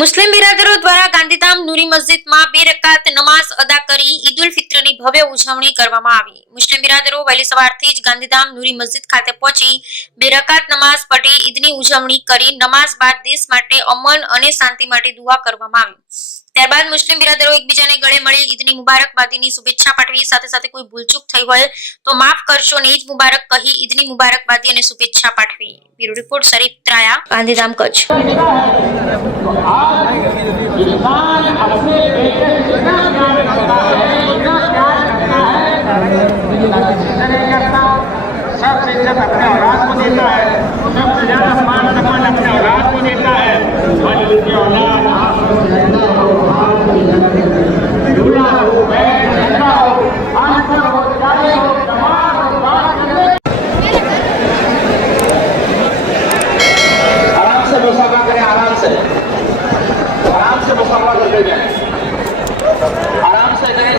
મુસ્લિમ બિરાદરો દ્વારા ગાંધીધામ નુરી મસ્જિદમાં બે રકાત નમાઝ અદા કરી ઈદ ઉલ ફિત્રની ભવ્ય ઉજવણી કરવામાં આવી મુસ્લિમ બિરાદરો વહેલી સવારથી જ ગાંધીધામ નુરી મસ્જિદ ખાતે પહોંચી બે રકાત નમાઝ પઢી ઈદની ઉજવણી કરી નમાઝ બાદ દેશ માટે અમન અને શાંતિ માટે દુઆ કરવામાં આવી त્યારબાદ મુસ્લિમ બ્રધરઓ એક બીજાને ગળે મળી ઇતની મુબારકબાદીની શુભેચ્છાઓ પાઠવી સાથે સાથે કોઈ ભૂલચૂક થઈ હોય તો માફ કરજો ને ઇજ મુબારક કહી ઇદની મુબારકબાદી અને શુભેચ્છાઓ પાઠવી બ્યુરો રિપોર્ટ શરીફ તરાયા ગાંધીધામ કચ્છ આ હસને બેઠક જામનગર પોતાનો વાત કર છે રાજને દેતા છે સૌથી જ્યાદા માન સન્માન આપે રાજને દેતા છે હાલેલુયા আছে কোরআন से मुकम्मल